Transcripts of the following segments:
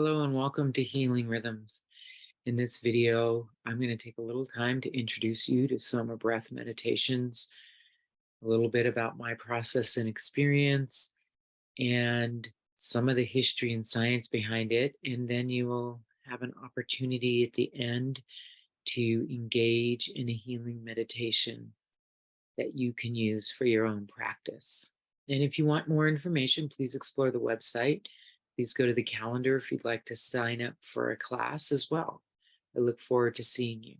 Hello and welcome to Healing Rhythms. In this video, I'm going to take a little time to introduce you to Soma breath meditations, a little bit about my process and experience, and some of the history and science behind it. And then you will have an opportunity at the end to engage in a healing meditation that you can use for your own practice. And if you want more information, please explore the website. Please go to the calendar if you'd like to sign up for a class as well. I look forward to seeing you.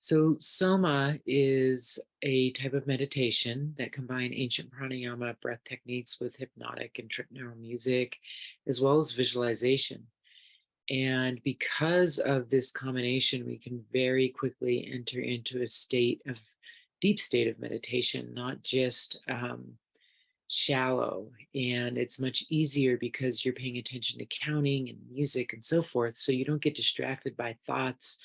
So Soma is a type of meditation that combine ancient pranayama breath techniques with hypnotic and tripped music, as well as visualization. And because of this combination, we can very quickly enter into a deep state of meditation, not just shallow. And it's much easier because you're paying attention to counting and music and so forth. So you don't get distracted by thoughts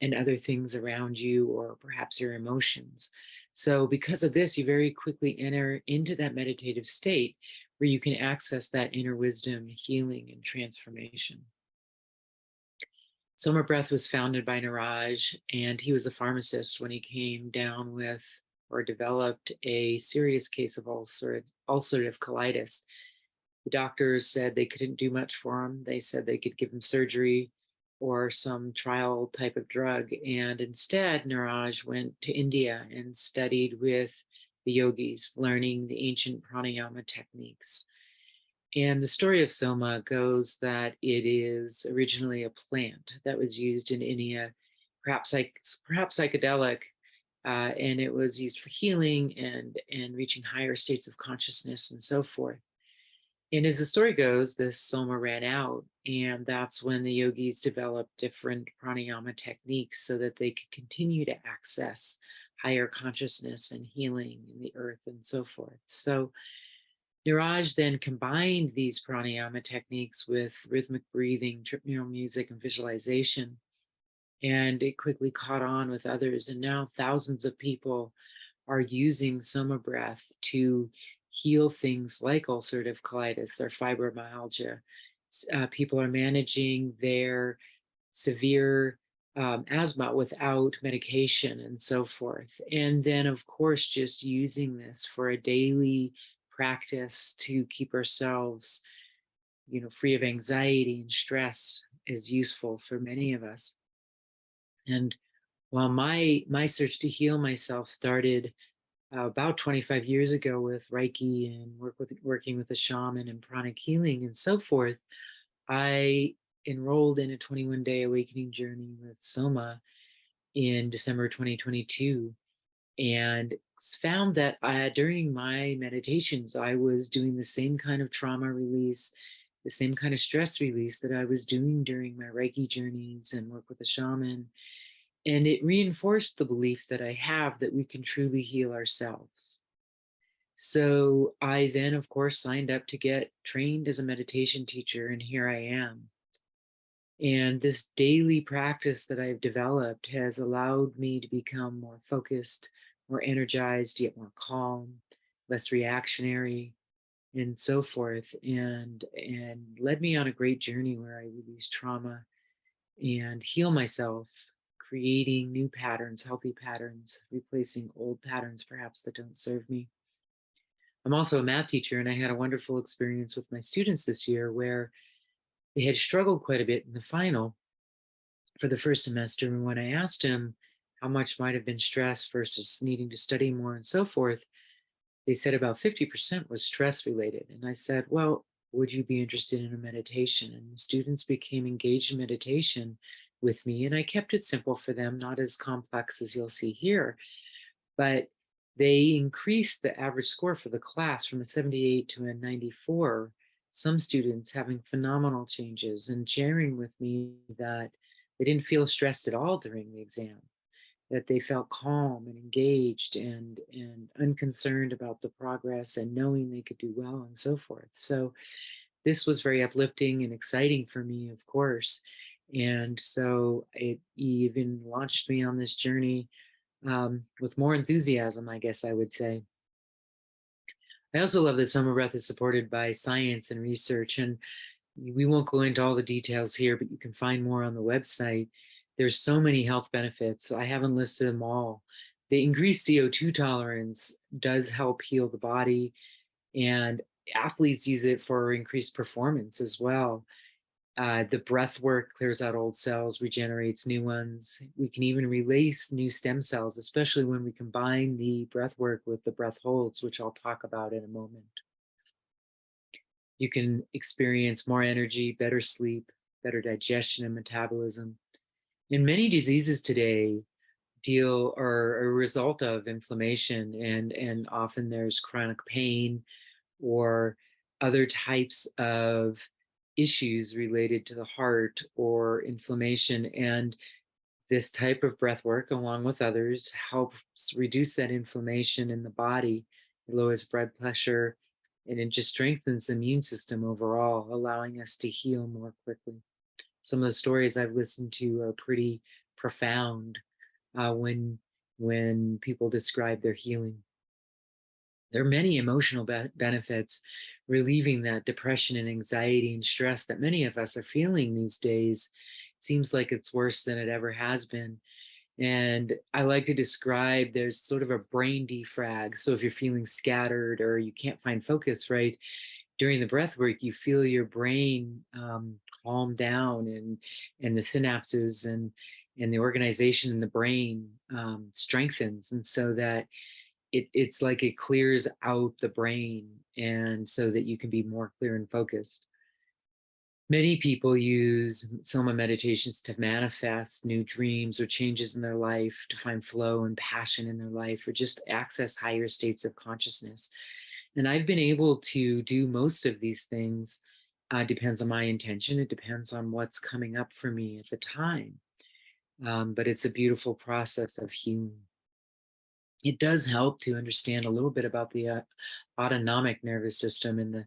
and other things around you or perhaps your emotions. So because of this, you very quickly enter into that meditative state where you can access that inner wisdom, healing, and transformation. Soma Breath was founded by Niraj, and he was a pharmacist when he came down with or developed a serious case of ulcerative colitis. The doctors said they couldn't do much for him. They said they could give him surgery or some trial type of drug. And instead, Niraj went to India and studied with the yogis, learning the ancient pranayama techniques. And the story of Soma goes that it is originally a plant that was used in India, perhaps psychedelic, and it was used for healing and reaching higher states of consciousness and so forth. And as the story goes, this Soma ran out, and that's when the yogis developed different pranayama techniques so that they could continue to access higher consciousness and healing in the earth and so forth. So Niraj then combined these pranayama techniques with rhythmic breathing, tripped music, and visualization, and it quickly caught on with others. And now thousands of people are using Soma breath to heal things like ulcerative colitis or fibromyalgia. People are managing their severe asthma without medication and so forth. And then, of course, just using this for a daily practice to keep ourselves, free of anxiety and stress is useful for many of us. And while my search to heal myself started about 25 years ago with Reiki and working with a shaman and pranic healing and so forth, I enrolled in a 21-day awakening journey with Soma in December 2022 and found that during my meditations, I was doing the same kind of trauma release, the same kind of stress release that I was doing during my Reiki journeys and work with a shaman. And it reinforced the belief that I have that we can truly heal ourselves. So I then, of course, signed up to get trained as a meditation teacher, and here I am. And this daily practice that I've developed has allowed me to become more focused, more energized, yet more calm, less reactionary, and so forth. And led me on a great journey where I release trauma and heal myself, creating new patterns, healthy patterns, replacing old patterns perhaps that don't serve me. I'm also a math teacher, and I had a wonderful experience with my students this year where they had struggled quite a bit in the final for the first semester. And when I asked them how much might have been stress versus needing to study more and so forth, they said about 50% was stress related. And I said, well, would you be interested in a meditation? And the students became engaged in meditation with me. And I kept it simple for them, not as complex as you'll see here. But they increased the average score for the class from a 78 to a 94. Some students having phenomenal changes and sharing with me that they didn't feel stressed at all during the exam, that they felt calm and engaged and unconcerned about the progress and knowing they could do well and so forth. So this was very uplifting and exciting for me, of course. And so it even launched me on this journey with more enthusiasm, I guess I would say. I also love that Soma Breath is supported by science and research. And We won't go into all the details here, but you can find more on the website. There's so many health benefits. I haven't listed them all. The increased CO2 tolerance does help heal the body, and athletes use it for increased performance as well. The breath work clears out old cells, regenerates new ones. We can even release new stem cells, especially when we combine the breath work with the breath holds, which I'll talk about in a moment. You can experience more energy, better sleep, better digestion and metabolism. And many diseases today deal or a result of inflammation, and often there's chronic pain or other types of issues related to the heart or inflammation. And this type of breath work, along with others, helps reduce that inflammation in the body. It lowers blood pressure, and it just strengthens the immune system overall, allowing us to heal more quickly. Some of the stories I've listened to are pretty profound when people describe their healing. There are many emotional benefits, relieving that depression and anxiety and stress that many of us are feeling these days. It seems like it's worse than it ever has been. And I like to describe there's sort of a brain defrag. So if you're feeling scattered or you can't find focus, right, during the breath work, you feel your brain calm down, and the synapses and the organization in the brain strengthens. And so that it's like it clears out the brain, and so that you can be more clear and focused. Many people use Soma meditations to manifest new dreams or changes in their life, to find flow and passion in their life, or just access higher states of consciousness. And I've been able to do most of these things. Depends on my intention. It depends on what's coming up for me at the time. But it's a beautiful process of healing. It does help to understand a little bit about the autonomic nervous system and the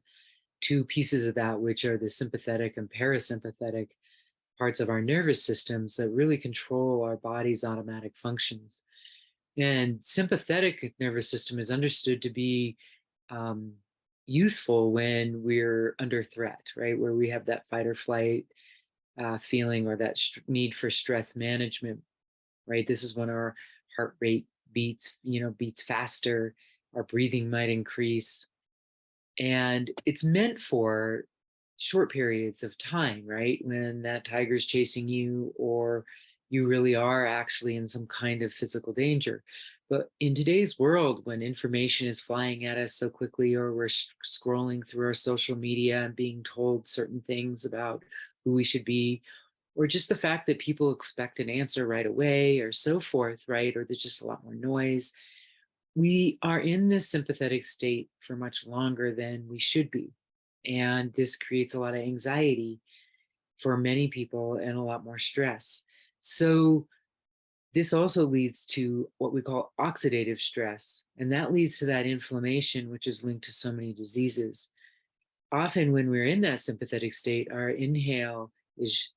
two pieces of that, which are the sympathetic and parasympathetic parts of our nervous systems that really control our body's automatic functions. And sympathetic nervous system is understood to be um, useful when we're under threat, right? Where we have that fight or flight feeling, or that need for stress management, right? This is when our heart rate beats faster, our breathing might increase, and it's meant for short periods of time, right? When that tiger's chasing you, or you really are actually in some kind of physical danger. But in today's world, when information is flying at us so quickly, or we're scrolling through our social media and being told certain things about who we should be, or just the fact that people expect an answer right away, or so forth, right? Or there's just a lot more noise. We are in this sympathetic state for much longer than we should be. And this creates a lot of anxiety for many people and a lot more stress. So, this also leads to what we call oxidative stress. And that leads to that inflammation, which is linked to so many diseases. Often, when we're in that sympathetic state, our inhale is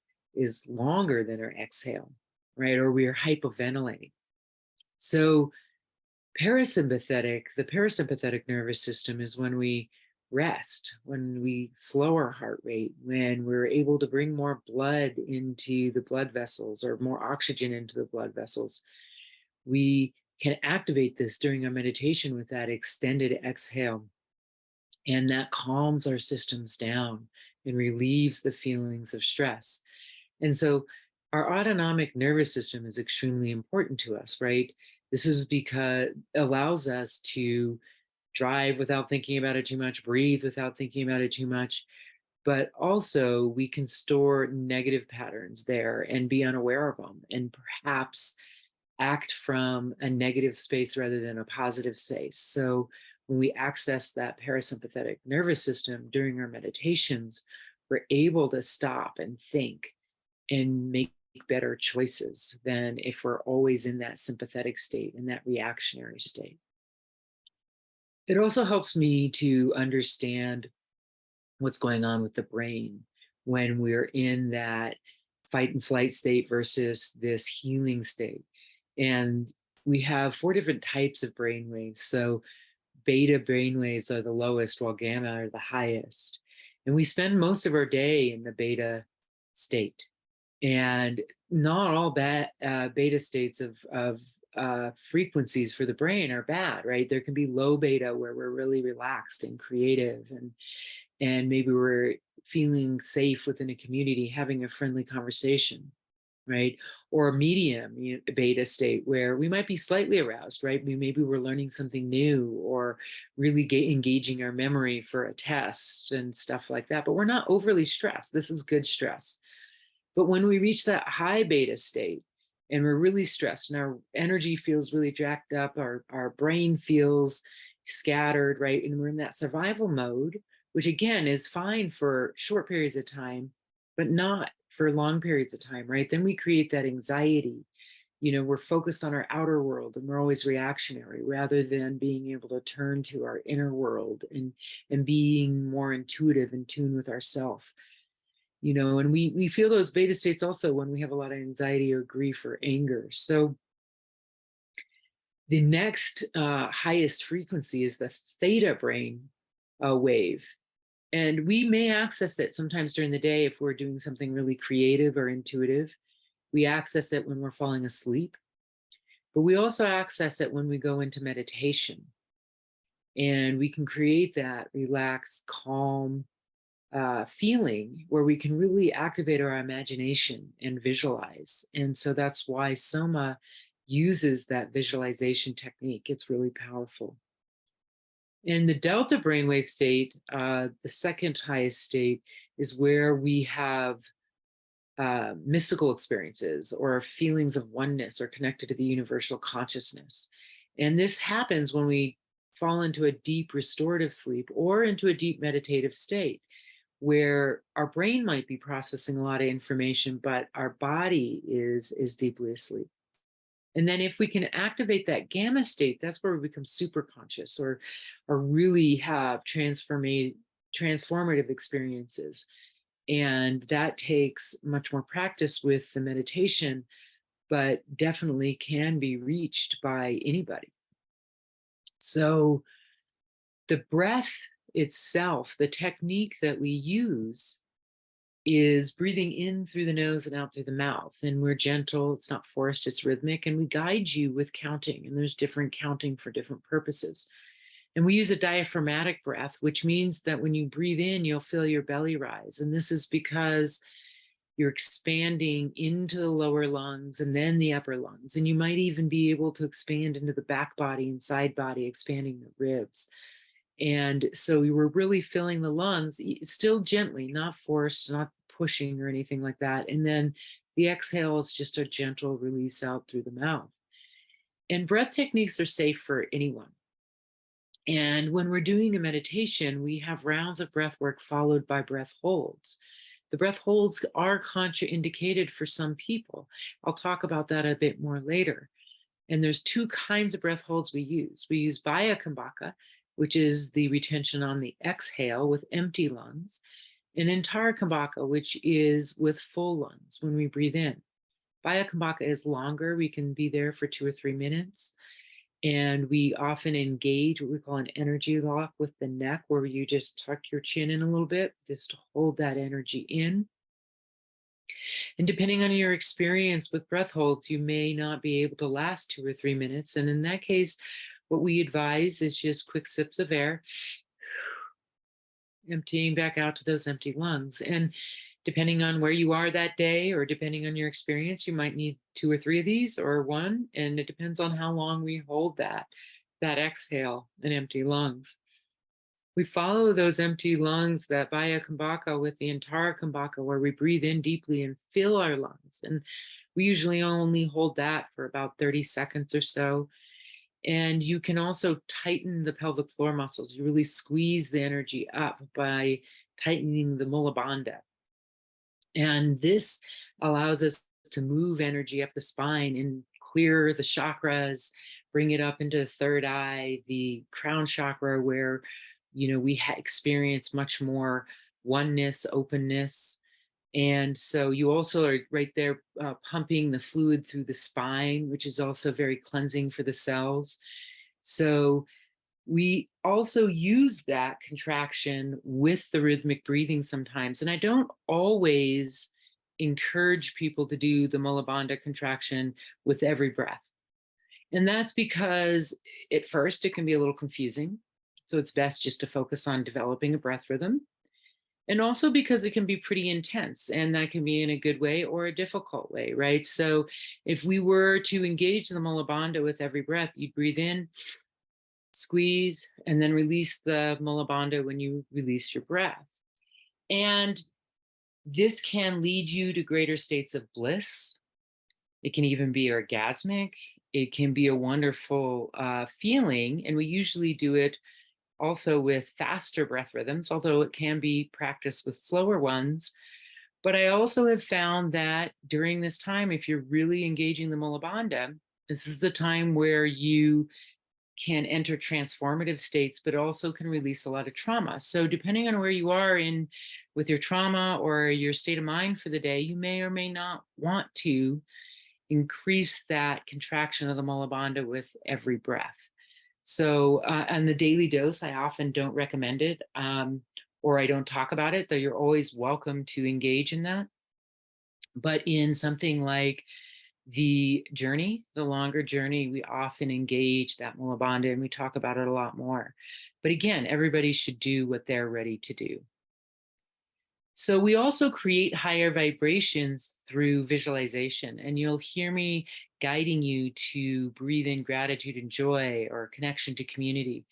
longer than our exhale, right? Or we're hypoventilating. So, the parasympathetic nervous system is when we rest, when we slow our heart rate, when we're able to bring more blood into the blood vessels, or more oxygen into the blood vessels. We can activate this during our meditation with that extended exhale, and that calms our systems down and relieves the feelings of stress. And so our autonomic nervous system is extremely important to us, right? This is because it allows us to drive without thinking about it too much, breathe without thinking about it too much. But also, we can store negative patterns there and be unaware of them, and perhaps act from a negative space rather than a positive space. So, when we access that parasympathetic nervous system during our meditations, we're able to stop and think and make better choices than if we're always in that sympathetic state, in that reactionary state. It also helps me to understand what's going on with the brain when we're in that fight and flight state versus this healing state. And we have four different types of brain waves. So beta brain waves are the lowest, while gamma are the highest. And we spend most of our day in the beta state. And not all beta states of frequencies for the brain are bad, right? There can be low beta where we're really relaxed and creative, and maybe we're feeling safe within a community, having a friendly conversation, right? Or a medium beta state where we might be slightly aroused, right? Maybe we're learning something new or really engaging our memory for a test and stuff like that. But we're not overly stressed. This is good stress. But when we reach that high beta state and we're really stressed and our energy feels really jacked up, our brain feels scattered, right? And we're in that survival mode, which again is fine for short periods of time, but not for long periods of time, right? Then we create that anxiety. We're focused on our outer world and we're always reactionary rather than being able to turn to our inner world and being more intuitive in tune with ourself. And we feel those beta states also when we have a lot of anxiety or grief or anger. So the next highest frequency is the theta brain wave. And we may access it sometimes during the day if we're doing something really creative or intuitive. We access it when we're falling asleep, but we also access it when we go into meditation. And we can create that relaxed, calm feeling where we can really activate our imagination and visualize. And so that's why Soma uses that visualization technique. It's really powerful. In the delta brainwave state, the second highest state is where we have mystical experiences or feelings of oneness or connected to the universal consciousness. And this happens when we fall into a deep restorative sleep or into a deep meditative state where our brain might be processing a lot of information, but our body is deeply asleep. And then if we can activate that gamma state, that's where we become super conscious or really have transformative experiences. And that takes much more practice with the meditation, but definitely can be reached by anybody. So the breath itself, the technique that we use is breathing in through the nose and out through the mouth. And we're gentle, it's not forced, it's rhythmic. And we guide you with counting. And there's different counting for different purposes. And we use a diaphragmatic breath, which means that when you breathe in, you'll feel your belly rise. And this is because you're expanding into the lower lungs and then the upper lungs. And you might even be able to expand into the back body and side body, expanding the ribs. And so we were really filling the lungs, still gently, not forced, not pushing or anything like that. And then the exhale is just a gentle release out through the mouth. And breath techniques are safe for anyone. And when we're doing a meditation, we have rounds of breath work followed by breath holds. The breath holds are contraindicated for some people. I'll talk about that a bit more later. And there's two kinds of breath holds we use. We use Baya-Kumbhaka, which is the retention on the exhale with empty lungs, and Antara-Kumbhaka, which is with full lungs when we breathe in. Baya-Kumbhaka is longer. We can be there for 2 or 3 minutes. And we often engage what we call an energy lock with the neck, where you just tuck your chin in a little bit, just to hold that energy in. And depending on your experience with breath holds, you may not be able to last 2 or 3 minutes. And in that case, what we advise is just quick sips of air, emptying back out to those empty lungs. And depending on where you are that day, or depending on your experience, you might need 2 or 3 of these or one. And it depends on how long we hold that exhale and empty lungs. We follow those empty lungs, that Baya-Kumbhaka, with the Antara-Kumbhaka, where we breathe in deeply and fill our lungs. And we usually only hold that for about 30 seconds or so. And you can also tighten the pelvic floor muscles. You really squeeze the energy up by tightening the Mula Bandha. And this allows us to move energy up the spine and clear the chakras, bring it up into the third eye, the crown chakra, where we experience much more oneness, openness. And so you also are right there pumping the fluid through the spine, which is also very cleansing for the cells. So We also use that contraction with the rhythmic breathing sometimes. And I don't always encourage people to do the Mula Bandha contraction with every breath. And that's because at first it can be a little confusing. So it's best just to focus on developing a breath rhythm. And also because it can be pretty intense, and that can be in a good way or a difficult way, right? So if we were to engage the Mula Bandha with every breath, you'd breathe in, squeeze, and then release the Mula Bandha when you release your breath. And this can lead you to greater states of bliss. It can even be orgasmic. It can be a wonderful feeling. And we usually do it also with faster breath rhythms, although it can be practiced with slower ones. But I also have found that during this time, if you're really engaging the Mula Bandha, this is the time where you can enter transformative states, but also can release a lot of trauma. So depending on where you are in with your trauma or your state of mind for the day, you may or may not want to increase that contraction of the Mula Bandha with every breath. So on the daily dose, I often don't recommend it, or I don't talk about it, though you're always welcome to engage in that. But in something like the journey, the longer journey, we often engage that Mula Bandha and we talk about it a lot more. But again, everybody should do what they're ready to do. So we also create higher vibrations through visualization, and you'll hear me guiding you to breathe in gratitude and joy or connection to community.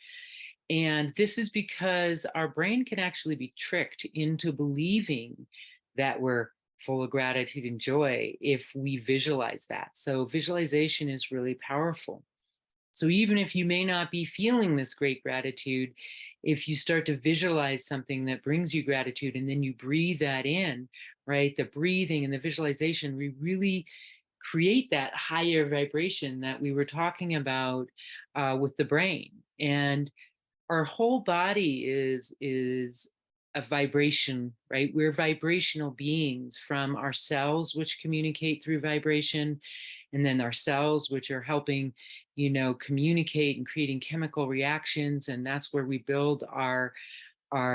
And this is because our brain can actually be tricked into believing that we're full of gratitude and joy if we visualize that. So visualization is really powerful. So even if you may not be feeling this great gratitude, if you start to visualize something that brings you gratitude and then you breathe that in, right? The breathing and the visualization, we really create that higher vibration that we were talking about with the brain. And our whole body is a vibration, right? We're vibrational beings, from our cells, which communicate through vibration, and then our cells, which are helping, communicate and creating chemical reactions. And that's where we build our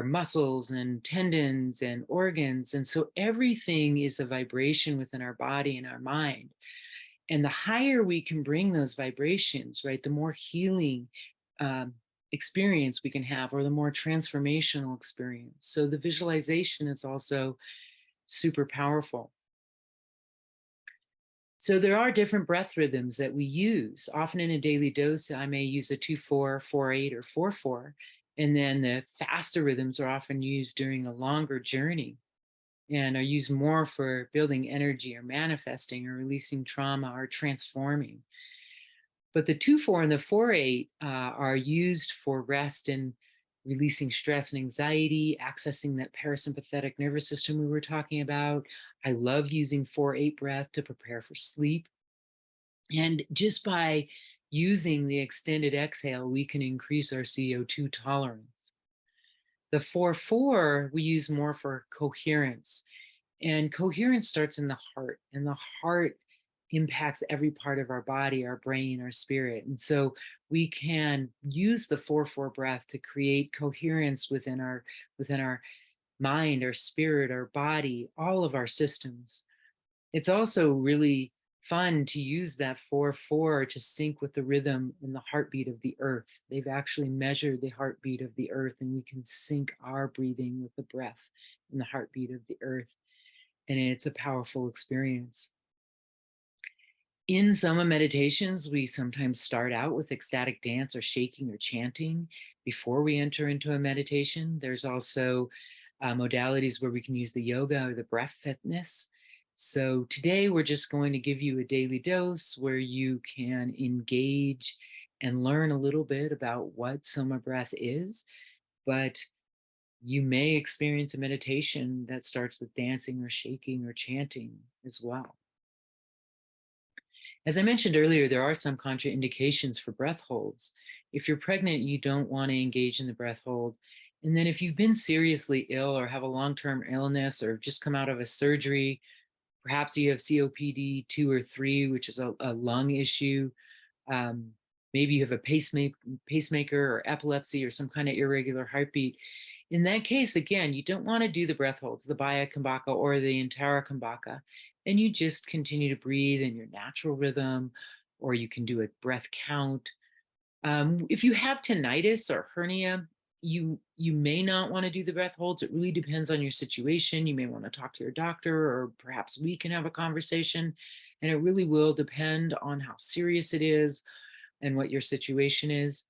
muscles and tendons and organs. And so everything is a vibration within our body and our mind. And the higher we can bring those vibrations, right, the more healing experience we can have, or the more transformational experience. So the visualization is also super powerful. So there are different breath rhythms that we use. Often in a daily dose, I may use a 2-4, 4-8, or 4-4. And then the faster rhythms are often used during a longer journey and are used more for building energy or manifesting or releasing trauma or transforming. But the 2-4 and the 4-8 are used for rest and releasing stress and anxiety, accessing that parasympathetic nervous system we were talking about. I love using 4-8 breath to prepare for sleep. And just by using the extended exhale, we can increase our CO2 tolerance. The 4-4 we use more for coherence. And coherence starts in the heart, and the heart impacts every part of our body, our brain, our spirit. And so we can use the 4-4 breath to create coherence within our mind, our spirit, our body, all of our systems. It's also really fun to use that 4-4 to sync with the rhythm and the heartbeat of the earth. They've actually measured the heartbeat of the earth, and we can sync our breathing with the breath and the heartbeat of the earth. And it's a powerful experience. In Soma meditations, we sometimes start out with ecstatic dance or shaking or chanting before we enter into a meditation. There's also modalities where we can use the yoga or the breath fitness. So today we're just going to give you a daily dose where you can engage and learn a little bit about what Soma breath is. But you may experience a meditation that starts with dancing or shaking or chanting as well. As I mentioned earlier, there are some contraindications for breath holds. If you're pregnant, you don't want to engage in the breath hold. And then if you've been seriously ill or have a long-term illness or just come out of a surgery, perhaps you have COPD 2 or 3, which is a lung issue, maybe you have a pacemaker or epilepsy or some kind of irregular heartbeat. In that case, again, you don't want to do the breath holds, the Baya Kambaka or the Antara Kambaka, and you just continue to breathe in your natural rhythm, or you can do a breath count. If you have tinnitus or hernia, you may not want to do the breath holds. It really depends on your situation. You may want to talk to your doctor, or perhaps we can have a conversation. And it really will depend on how serious it is and what your situation is.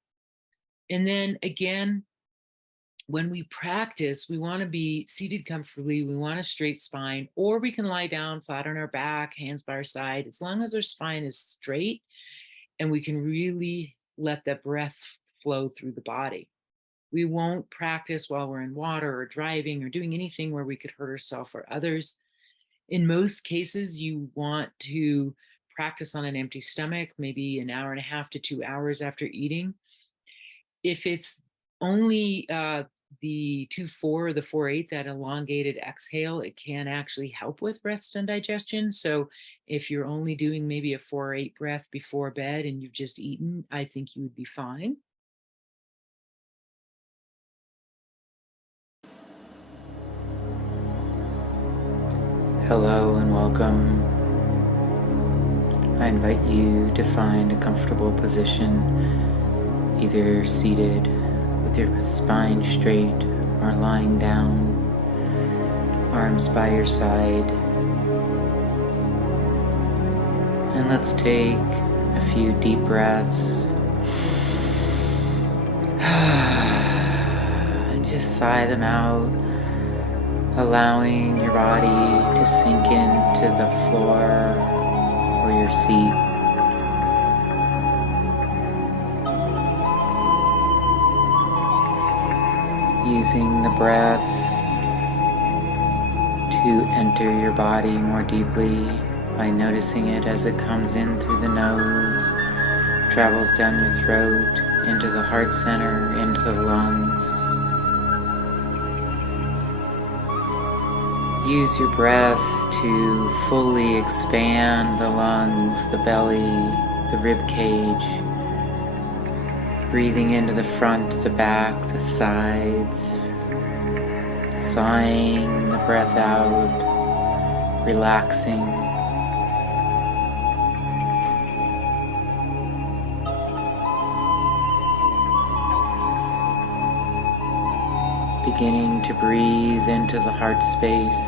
And then again, when we practice, we want to be seated comfortably. We want a straight spine, or we can lie down flat on our back, hands by our side, as long as our spine is straight and we can really let that breath flow through the body. We won't practice while we're in water or driving or doing anything where we could hurt ourselves or others. In most cases, you want to practice on an empty stomach, maybe an hour and a half to 2 hours after eating. If it's only the 2-4 or the 4-8, that elongated exhale, it can actually help with rest and digestion. So if you're only doing maybe a 4-8 breath before bed and you've just eaten, I think you would be fine. Hello and welcome. I invite you to find a comfortable position, either seated with your spine straight or lying down, arms by your side. And let's take a few deep breaths. And just sigh them out, allowing your body to sink into the floor or your seat. Using the breath to enter your body more deeply by noticing it as it comes in through the nose, travels down your throat, into the heart center, into the lungs. Use your breath to fully expand the lungs, the belly, the rib cage, breathing into the front, the back, the sides, sighing the breath out, relaxing. Beginning to breathe into the heart space,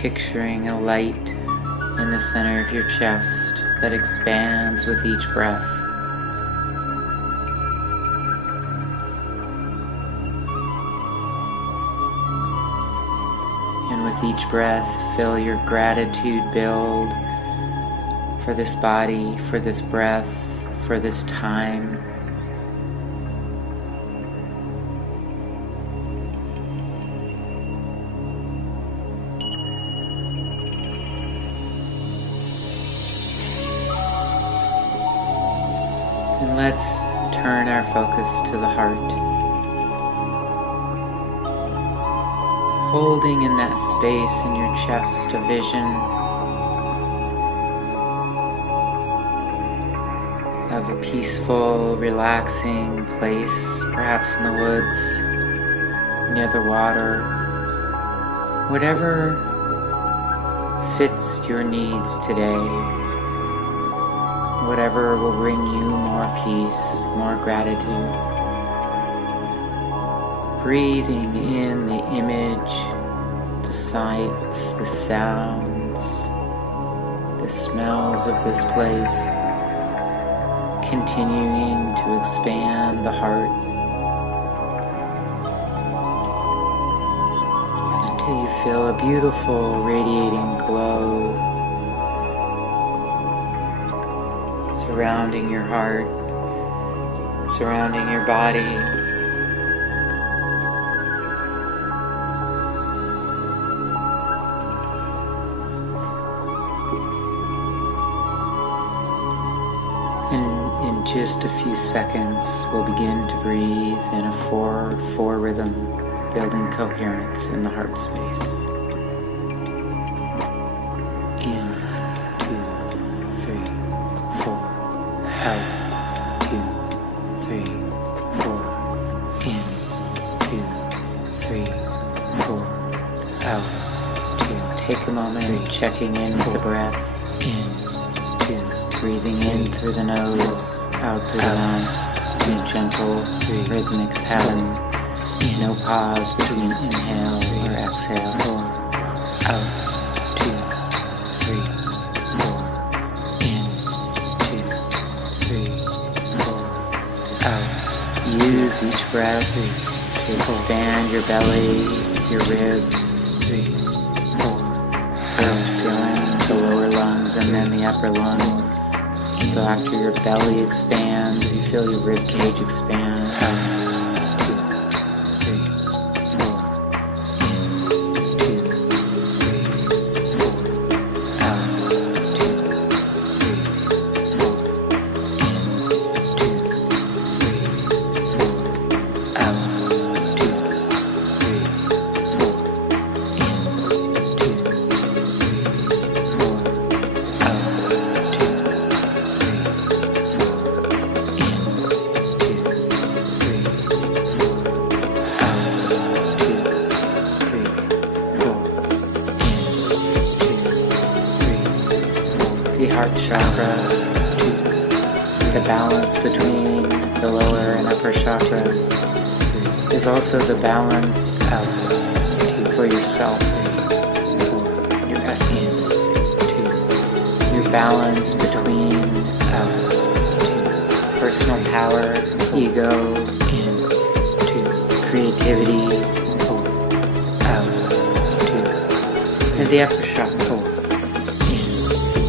picturing a light in the center of your chest that expands with each breath. And with each breath, feel your gratitude build for this body, for this breath, for this time. And let's turn our focus to the heart. Holding in that space in your chest a vision of a peaceful, relaxing place, perhaps in the woods, near the water, whatever fits your needs today. Whatever will bring you more peace, more gratitude. Breathing in the image, the sights, the sounds, the smells of this place, continuing to expand the heart until you feel a beautiful radiating glow surrounding your heart, surrounding your body. And in just a few seconds, we'll begin to breathe in a 4-4 rhythm, building coherence in the heart space. In, 2, 3, 4. 3, 4, out, 2. Take a moment checking in with the breath. In, 2, breathing in through the nose, out through the mouth, in a gentle, rhythmic pattern. No pause between inhale or exhale. 4, out, 2, 3, 4. In, 2, 3, 4. Out. Use each breath to expand your belly, your ribs. 3, 4. First filling the lower lungs and then the upper lungs. So after your belly expands, you feel your rib cage expand. Out. 2, 3, 4. In, 2, 3, 4. Out. 2, 3, 4. In, 2, 3, 4. Out. 2, 3, 4. In, 2, 3, 4. Out. 2, 3, 4. In, 2, 3, 4. Out. 2, 3, 4. In, 2, 3, 4. The heart chakra, 2. The balance between the lower and upper chakras is also the balance for yourself, your essence, 2. Your balance between personal power, ego, in, 2. Creativity, out, 2. And the upper chakra, in,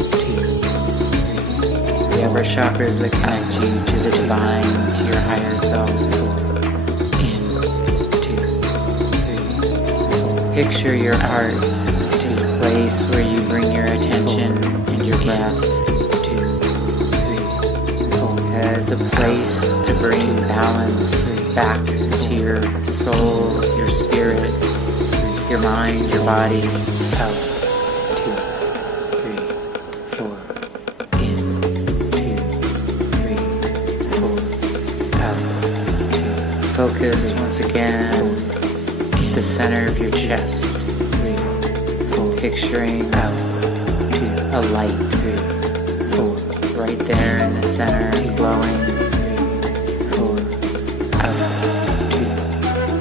2, 3. The upper chakras that connect you to the divine, to your higher self. 4. In, 2, 3, 4. Picture your heart as a place where you bring your attention and your breath. 2, 3, 4. As a place to bring balance back to your soul, your spirit, your mind, your body. Out. 2, 3, 4. In, 2, 3, 4. Out. 2. Focus once again at the center of your chest. 3, 4. Picturing a light. 3, 4. Right there in the center, glowing. 3, 4. Out. 2,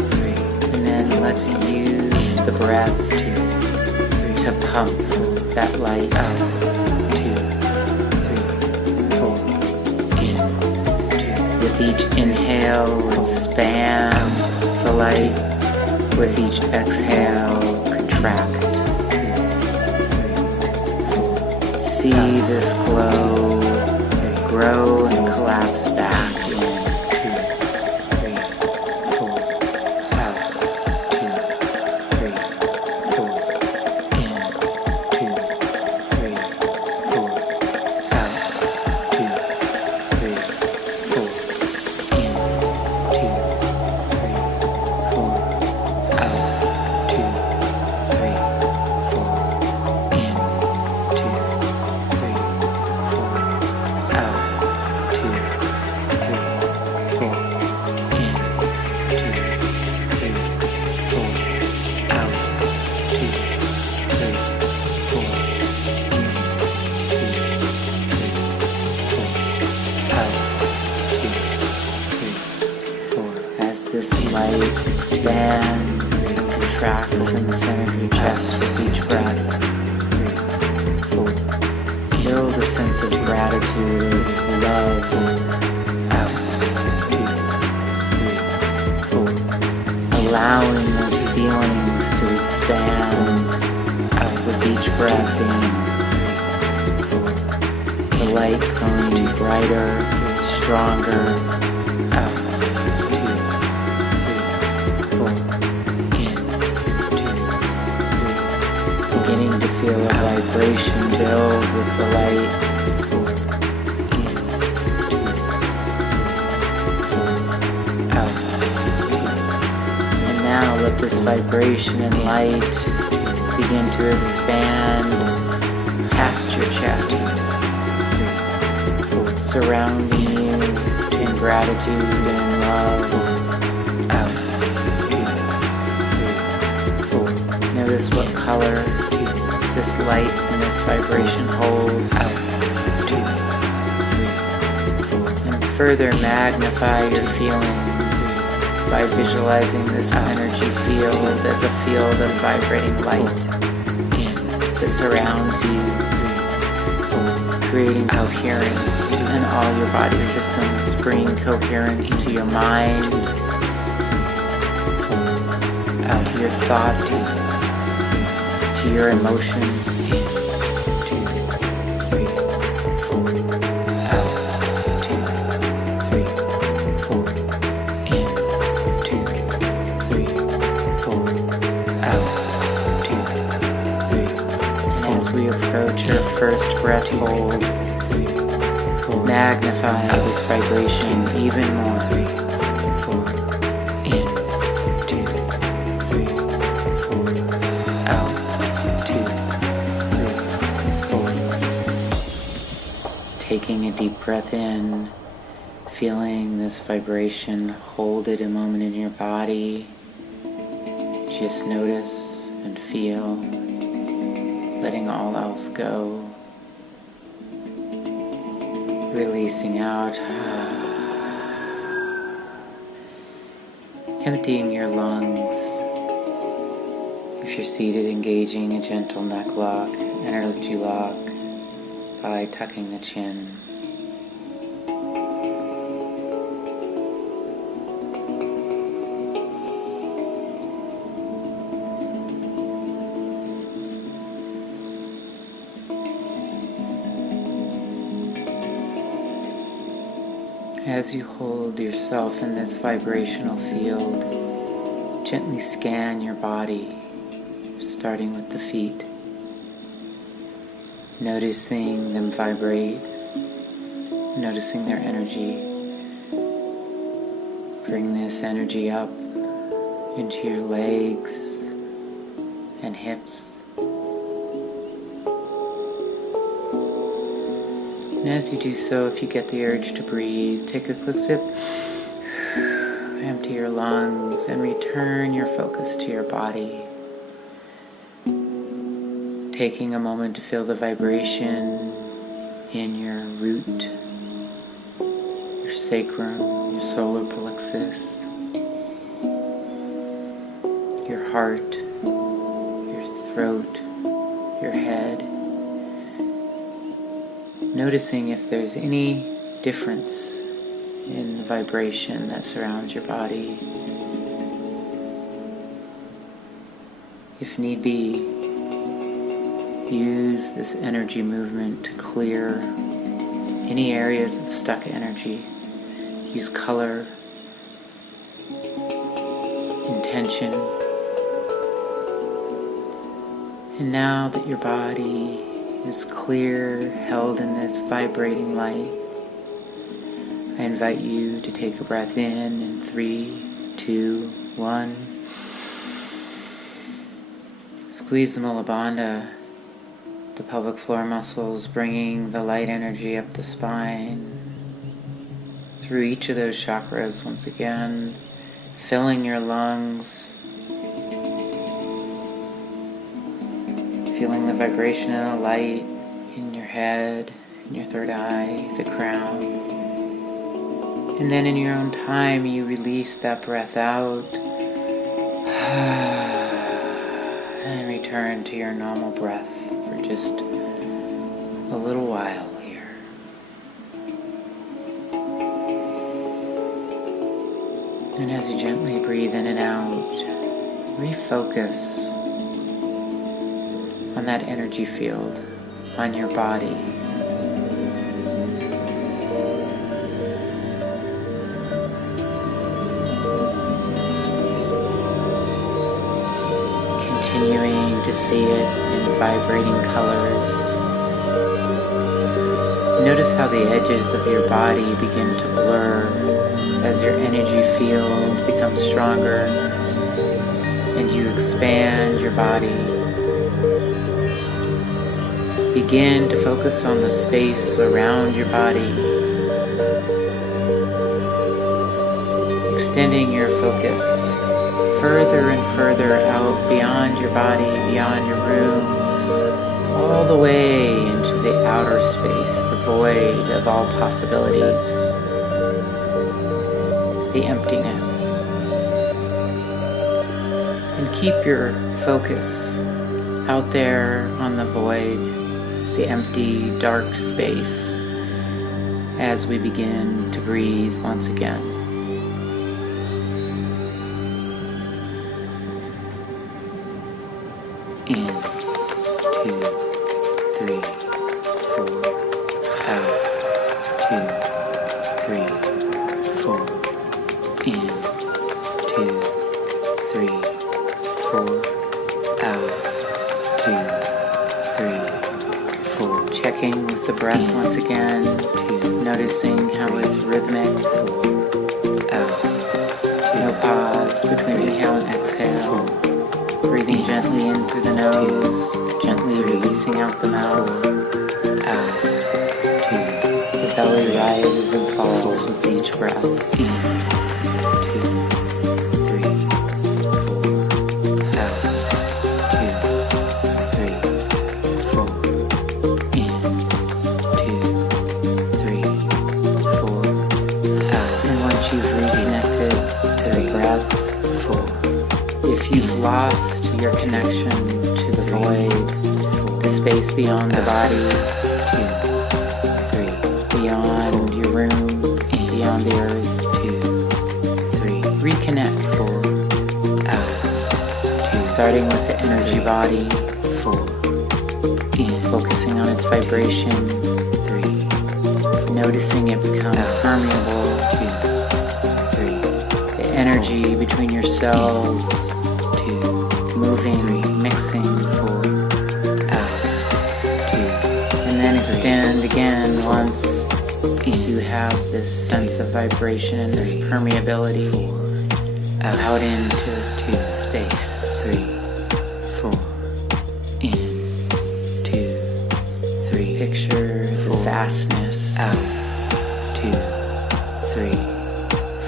3. And then let's use the breath to pump that light out. 2, 3, 4. In, 2. With each inhale, expand the light. With each exhale, contract. 2, 3, 4. See this glow grow and collapse back. In, 2, 3, 4. Out. 2, 3, 4. In, 2, 3, 4. Out. 2, 3, 4. In, 2, 3, 4. Out. 2, 3, 4. In, 2, 3, 4. Out. 2, 3, 4. In, 2, 3, 4. Out. 2, 3, 4. In, 2, 3, 4. Out. 2, 3, 4. As this light expands and contracts in the center of your chest with each breath. 3, 4. Build a sense of gratitude, love. Out. 2, 3, 4. Allowing those feelings to expand out with each breath in. 3, 4. The light growing brighter, stronger. Out. 2, 3, 4. In, 2, 3. Beginning to feel a vibration build with the light. 4. In, 2, 3, 4. Out. 2. And now let this vibration and light begin to expand past your chest. 3, 4. Surrounding you in gratitude and love. Out. 2, Notice what color this light and this vibration hold. Out, 2, 3, 4. And further magnify your feelings by visualizing this energy field as a field of vibrating light that surrounds you, creating coherence in all your body systems, bringing coherence to your mind, to your thoughts, to your emotions. 2, 3, 4. Out, 2, 3, 4. In, 2, 3, 4. Out, 2, 3. And as we approach our first breath hold, magnify this vibration even more. 3, 4. In, 2, 3, 4. Out, 2, 3, 4. Taking a deep breath in, feeling this vibration, hold it a moment in your body. Just notice and feel, letting all else go. Releasing out, emptying your lungs. If you're seated, engaging a gentle neck lock, energy lock by tucking the chin. As you hold yourself in this vibrational field, gently scan your body, starting with the feet, noticing them vibrate, noticing their energy. Bring this energy up into your legs and hips. And as you do so, if you get the urge to breathe, take a quick sip, empty your lungs, and return your focus to your body. Taking a moment to feel the vibration in your root, your sacrum, your solar plexus, your heart, your throat, your head. Noticing if there's any difference in the vibration that surrounds your body. If need be, use this energy movement to clear any areas of stuck energy. Use color, intention. And now that your body is clear, held in this vibrating light, I invite you to take a breath in 3, 2, 1. Squeeze the Mula Bandha, the pelvic floor muscles, bringing the light energy up the spine, through each of those chakras once again, filling your lungs, feeling the vibration of the light in your head, in your third eye, the crown. And then in your own time, you release that breath out and return to your normal breath for just a little while here. And as you gently breathe in and out, refocus on that energy field, on your body. Continuing to see it in vibrating colors. Notice how the edges of your body begin to blur as your energy field becomes stronger and you expand your body. Begin to focus on the space around your body, extending your focus further and further out beyond your your body, beyond your room, all the way into the outer space, the void of all possibilities, the emptiness. And keep your focus out there on the void, the empty, dark space, as we begin to breathe once again. In, 2, 3, 4, out, 2, 3, 4, in, 2, 3, 4, out, 2, 3, 4. Checking with the breath once again, 2, noticing how it's rhythmic, 4, out, 2, no pause between inhale and exhale, breathing gently in through the nose, gently releasing out the mouth, out, 2, the belly rises and falls with each breath, in, 2, 3, 4, out, 2, 3, 4, in, 2, 3, 4, out. And once you've reconnected to the breath, 4. If you've lost your connection to the void, the space beyond the body, 2, 3, beyond your room, beyond the earth, 2, 3, reconnect, 4, out, 2, starting with the energy body, 4, in, focusing on its vibration, 3, noticing it become permeable, 2, 3, the energy between your cells, moving, mixing, 4, out, 2, and then extend again once you have this sense of vibration and this permeability, 4, out into space, 3, 4, in, 2, 3, picture the vastness, out, 2, 3,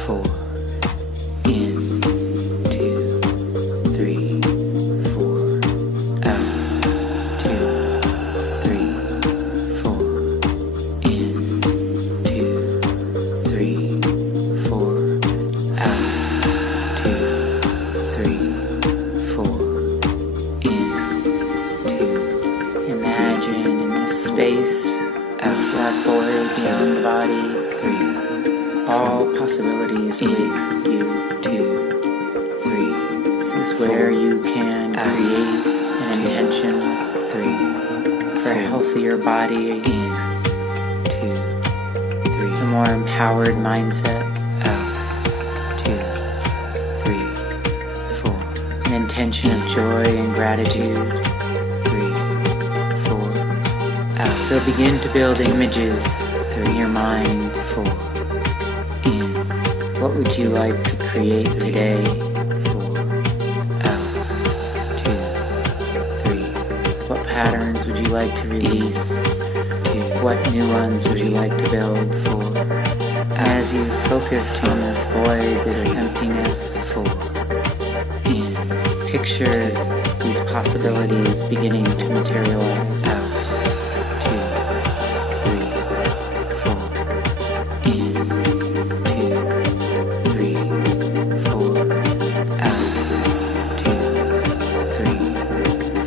4, in, 2, 3, 4, out, 2, 3, 4, in, 2, 3, 4, out, 2, 3, 4, in, 2. Imagine in this space as black void beyond the body, 3. All possibilities await you, 2, 3. This is where you can create an intention, 3, for a healthier body, in, 2, 3. A more empowered mindset, out, 2, 3, 4. An intention of joy and gratitude, 3, 4, out. So begin to build images through your mind, 4, in. What would you like to create today? 4, out, 2, 3. What patterns would you like to release? 2. What new ones would you like to build? 4. As you focus on this void, this emptiness, 4. In. Picture these possibilities beginning to materialize. Out. 2, 3, 4. In. 2, 3, 4. Out. 2, 3,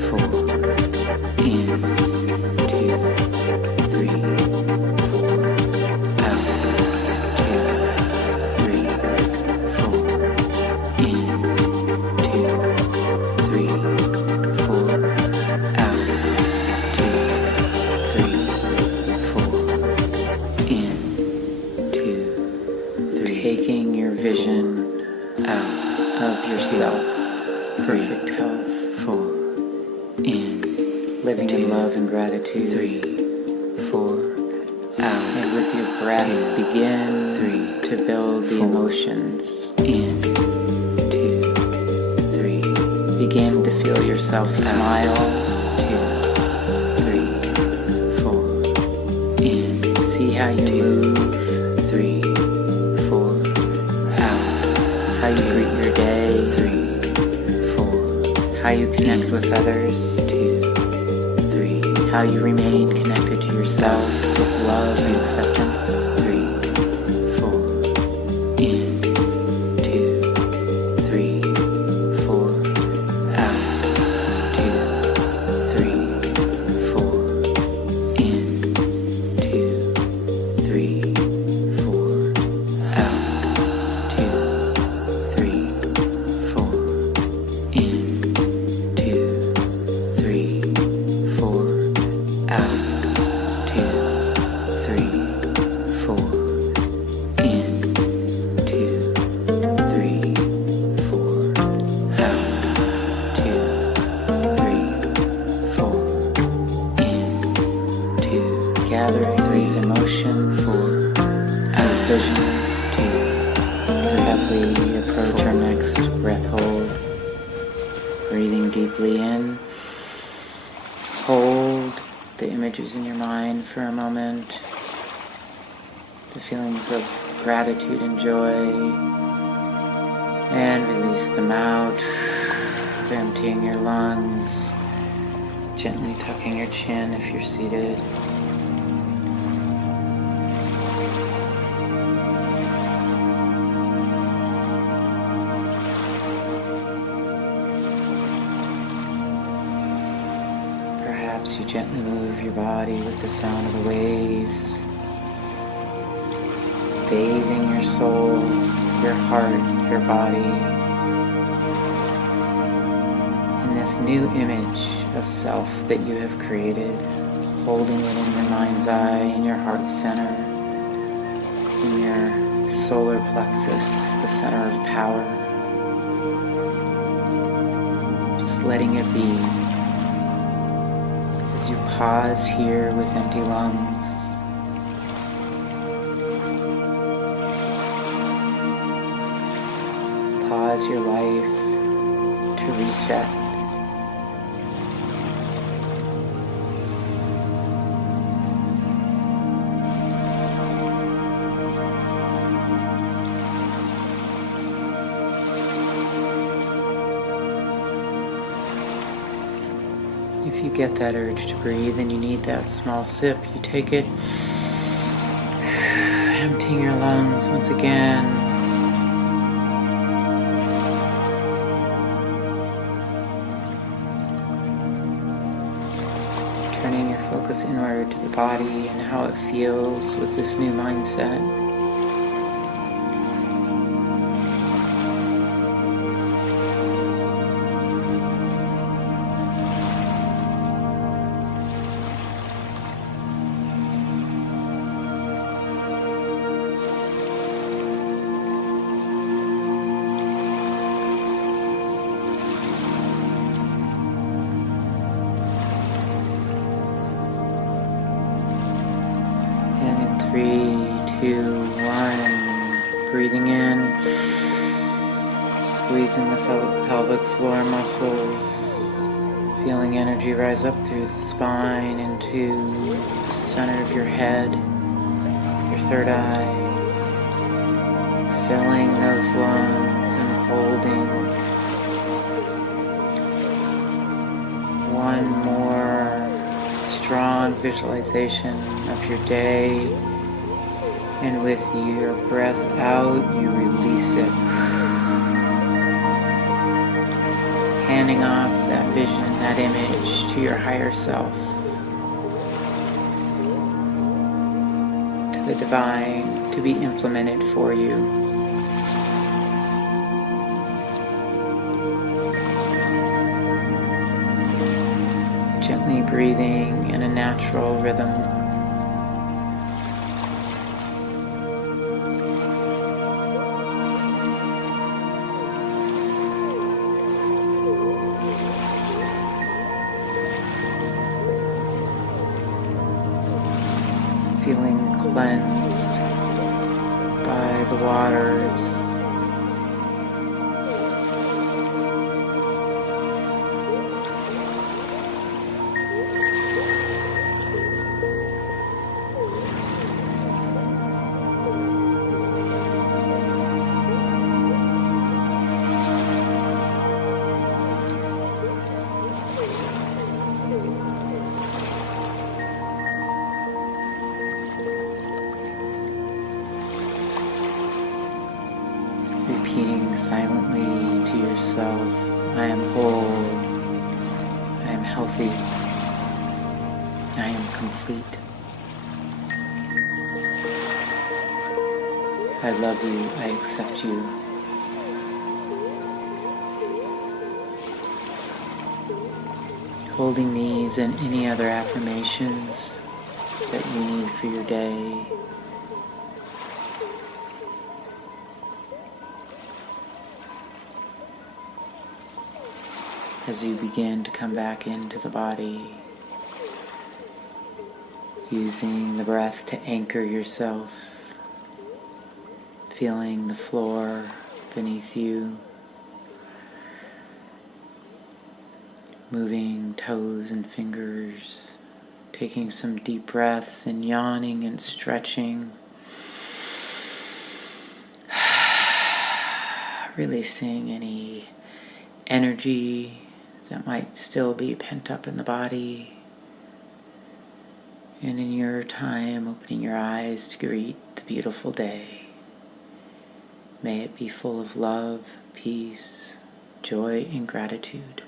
4. In. 2, 3, 4. Out. 2, 3, 4. In. 2, 3, 4. Out. 2, 3, 4. In. 2, 3. Taking your vision out of yourself, perfect health, 4. In. Living in love and gratitude, 3, 4. Out. And with your breath, begin 3 to build the emotions, in, 2, 3. Begin to feel yourself smile, 2, 3, 4. In. See how you move, 3, 4. Out. How you greet your day, 3, 4. how you connect with others. 2, 3, how you remain connected to yourself with love and acceptance. 3, 4, in, 2, 3, 4, out, 2, 3, 4, in, 2, 3, 4, out, 2, 3, 4, in, 2, 3, 4, out, 2, 3, 4, in, 2, 3, 4, out, 2, 3, 4, in, 2, gathering these emotions as visions, 2, 3, as we approach our next breath hold, breathing deeply in, hold the images in your mind for a moment, the feelings of gratitude and joy, and release them out, emptying your lungs, gently tucking your chin if you're seated. Perhaps you gently move your body with the sound of the waves, bathing your soul, your heart, your body in this new image of self that you have created, holding it in your mind's eye, in your heart center, in your solar plexus, the center of power. Just letting it be. As you pause here with empty lungs, pause your life to reset. If you get that urge to breathe and you need that small sip, you take it, emptying your lungs once again. Turning your focus inward to the body and how it feels with this new mindset. And in 3, 2, 1, breathing in, squeezing the pelvic floor muscles, feeling energy rise up through the spine into the center of your head, your third eye, filling those lungs and holding one more strong visualization of your day, and with your breath out, you release it, handing off that vision, that image to your higher self, to the divine, to be implemented for you. Gently breathing in a natural rhythm. Feeling cleansed by the waters. silently to yourself, I am whole, I am healthy, I am complete. I love you, I accept you. Holding these and any other affirmations that you need for your day. As you begin to come back into the body, using the breath to anchor yourself, feeling the floor beneath you, moving toes and fingers, taking some deep breaths and yawning and stretching, releasing any energy that might still be pent up in the body. And in your time, opening your eyes to greet the beautiful day. May it be full of love, peace, joy, and gratitude.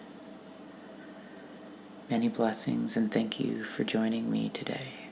Many blessings, and thank you for joining me today.